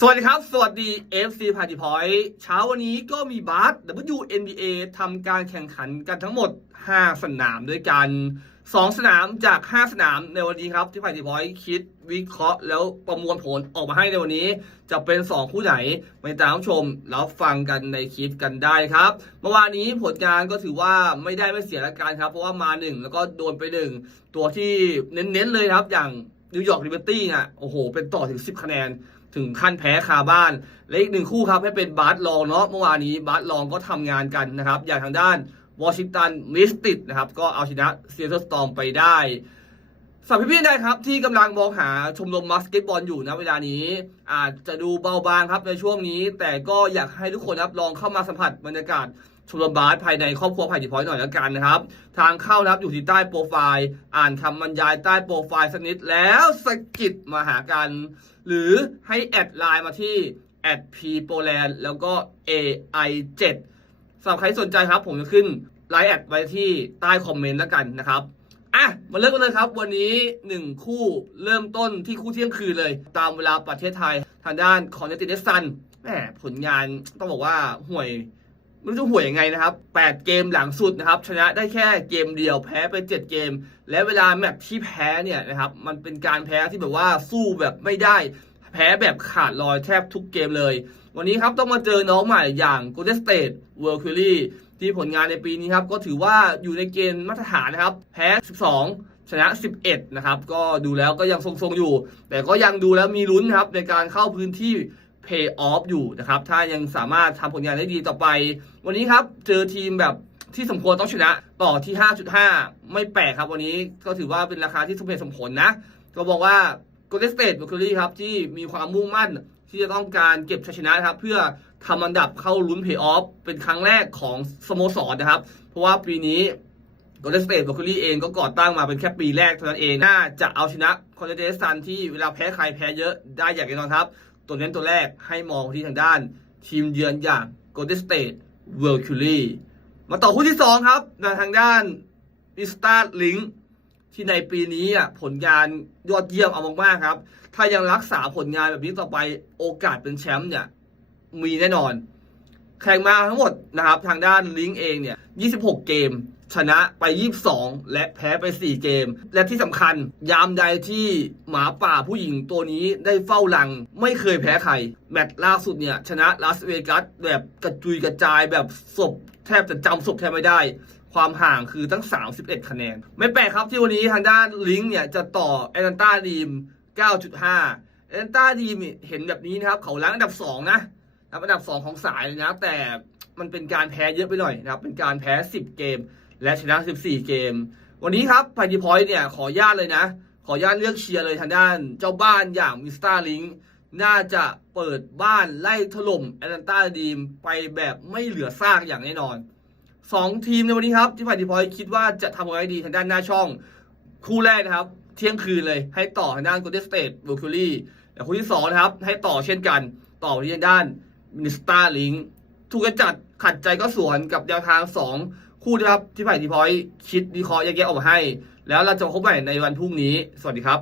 สวัสดีครับ สวัสดี FC p a r t y Point เช้าวันนี้ก็มีบาส WNBA ทำการแข่งขันกันทั้งหมด 5 สนามด้วยกัน 2 สนามจาก 5 สนามในวันนี้ครับ ที่ p a r t y Point คิดวิเคราะห์แล้วประมวลผลออกมาให้ในวันนี้ จะเป็น 2 คู่ไหนไปตามชม แล้วฟังกันในคลิปกันได้ครับ เมื่อวานนี้ผลงานก็ถือว่าไม่ได้ไม่เสียละกันครับ เพราะว่ามา 1 แล้วก็โดนไป 1 ตัวที่เน้นๆเลยครับอย่างนิวยอร์กลิเบอร์ตี้อะโอ้โห เป็นต่อถึง 10 คะแนน ถึงขั้นแพ้คาบ้าน และอีกหนึ่งคู่ครับให้เป็นบาสลองเนาะเมื่อวานนี้บาสลองก็ทำงานกันนะครับ อย่างทางด้านวอชิงตันมิสติดนะครับ ก็เอาชนะเซียร์สตอมไปได้ สำหรับพี่ๆได้ครับที่กำลังมองหาชมรมบาสเกตบอลอยู่นะเวลานี้ อาจจะดูเบาบางครับในช่วงนี้ แต่ก็อยากให้ทุกคนครับลองเข้ามาสัมผัสบรรยากาศชมรมบาสภายในครอบครัวไผ่ดิพอยต์หน่อยแล้วกันนะครับ ทางเข้านะครับอยู่ที่ใต้โปรไฟล์ อ่านคำบรรยายใต้โปรไฟล์สักนิดแล้วสกิดมาหากัน หรือให้แอดไลน์มาที่แอดพีโปแลนแล้วก็ AI 7 สำหรับใครสนใจครับ ผมจะขึ้นไลน์แอดไว้ที่ใต้คอมเมนต์แล้วกันนะครับ อะ มาเริ่มกันเลยครับ วันนี้ 1 คู่เริ่มต้นที่คู่เที่ยงคืนเลย ตามเวลาประเทศไทย ทางด้านของเนติเดซันแหมผลงานต้องบอกว่าห่วยไม่รู้จะห่วยยังไงนะครับ 8 เกมหลังสุดนะครับ ชนะได้แค่เกมเดียวแพ้ไป 7 เกม และเวลาแมตช์ที่แพ้เนี่ยนะครับ มันเป็นการแพ้ที่แบบว่าสู้แบบไม่ได้ แพ้แบบขาดลอยแทบทุกเกมเลย วันนี้ครับต้องมาเจอน้องใหม่อย่าง Golden State w o r l d c u r y ที่ผลงานในปีนี้ครับก็ถือว่าอยู่ในเกณฑ์มาตรฐานนะครับ แพ้ 12 ชนะ 11 นะครับ ก็ดูแล้วก็ยังทรงๆอยู่ แต่ก็ยังดูแล้วมีลุ้นนะครับในการเข้าพื้นที่ Pay off อยู่นะครับ ถ้ายังสามารถทำผลงานได้ดีต่อไป วันนี้ครับเจอทีมแบบที่สมควรต้องชนะต่อที่ 5.5 ไม่แปลกครับ วันนี้ก็ถือว่าเป็นราคาที่สมเหตุสมผลนะ ก็บอกว่า Golden State w a r r i o r ครับที่มีความมุ่งมั่นที่จะต้องการเก็บชัยชนะครับ เพื่อ ทำอันดับเข้าลุ้น Pay off เป็นครั้งแรกของสโมสรนะครับ เพราะว่าปีนี้ Golden State w a r r i o r เองก็ก่อตั้งมาเป็นแค่ปีแรกเท่านั้นเองน่าจะเอาชนะคอนเทนซันที่เวลาแพ้ใครแพ้เยอะได้อย่างแน่นอนครับ ตัวเน้นตัวแรกให้มองที่ทางด้าน ทีมเยือนอย่าง Golden State w o r l d c u r y มาต่อคู่ที่ 2 ครับในทางด้าน i s t a Link ที่ในปีนี้อะผลงานยอดเยี่ยมเอามากๆครับ ถ้ายังรักษาผลงานแบบนี้ต่อไปโอกาสเป็นแชมป์เนี่ย มีแน่นอน แข่งมาทั้งหมดนะครับทางด้านลิงเองเนี่ย 26 เกม ชนะไป 22 และแพ้ไป 4 เกม และที่สำคัญยามใดที่หมาป่าผู้หญิงตัวนี้ได้เฝ้าหลังไม่เคยแพ้ใคร แมตช์ล่าสุดเนี่ย ชนะลาสเวกัสแบบกระจุยกระจายแบบศพแทบจะจำศพแทบไม่ได้ความห่างคือตั้ง 31 คะแนน ไม่แปลกครับที่วันนี้ทางด้านลิงเนี่ยจะต่อแอตแลนตาดีม 9.5 แอตแลนตาดีมเห็นแบบนี้นะครับ เขาล้างอันดับ 2 นะ อันดับ 2 ของสายเลยนะแต่มันเป็นการแพ้เยอะไปหน่อยนะครับ เป็นการแพ้ 10 เกม และชนะ 14 เกม วันนี้ครับพาดีพอยต์เนี่ยขออนุญาตเลยนะ ขออนุญาตเลือกเชียร์เลยทางด้านเจ้าบ้านอย่างมิสตาลิงน่าจะเปิดบ้านไล่ถล่มแอตแลนตาดีมไปแบบไม่เหลือซากอย่างแน่นอนสองทีมในวันนี้ครับที่ฝ่ายดีพอยต์คิดว่าจะทำอะไรดีทางด้านหน้าช่อง คู่แรกนะครับ เที่ยงคืนเลยให้ต่อทางด้าน Golden State w o r l d c u r y แต่คู่ที่สองนะครับให้ต่อเช่นกัน ต่อที่ทางด้าน นิสตาลิงถูกกระจัดขัดใจก็สวนกับแนวทางสองคู่นะครับที่ไผ่ทีพอยคิดดีคอแยกแยะออกมาให้ แล้วเราจะพบใหม่ในวันพรุ่งนี้ สวัสดีครับ